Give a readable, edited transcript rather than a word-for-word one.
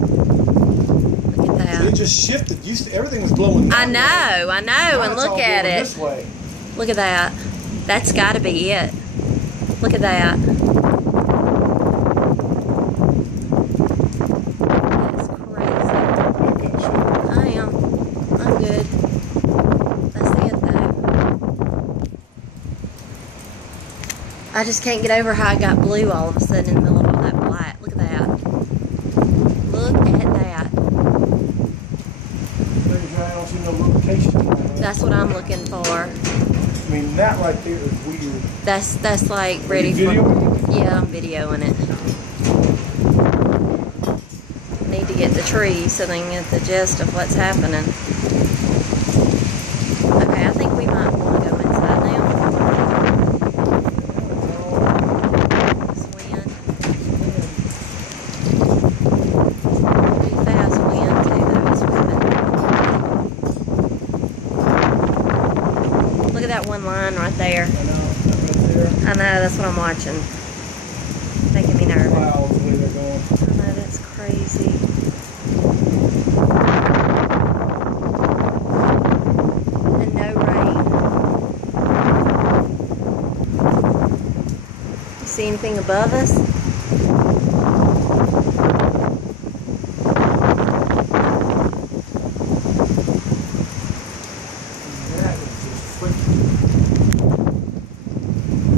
Look at that. It just shifted. Everything was blowing that way. I know, Now and it's look all at blowing it. This way. Look at that. That's got to be it. Look at that. That's crazy. I am. I'm good. That's it, though. I just can't get over how I got blue all of a sudden in the middle of all that black. Look at that. Look at that. I don't see no location. That's what I'm looking for. I mean, that right there is weird. That's like ready for. Yeah, I'm videoing it. Need to get the tree so they can get the gist of what's happening. Okay, I think we might want to go inside now. This wind. Pretty fast wind too, though. It's whipping. Look at that one line right there. I know, right there. I know, that's what I'm watching. Making me nervous. Wow, the way they're going. I know, that's crazy. And no rain. You see anything above us?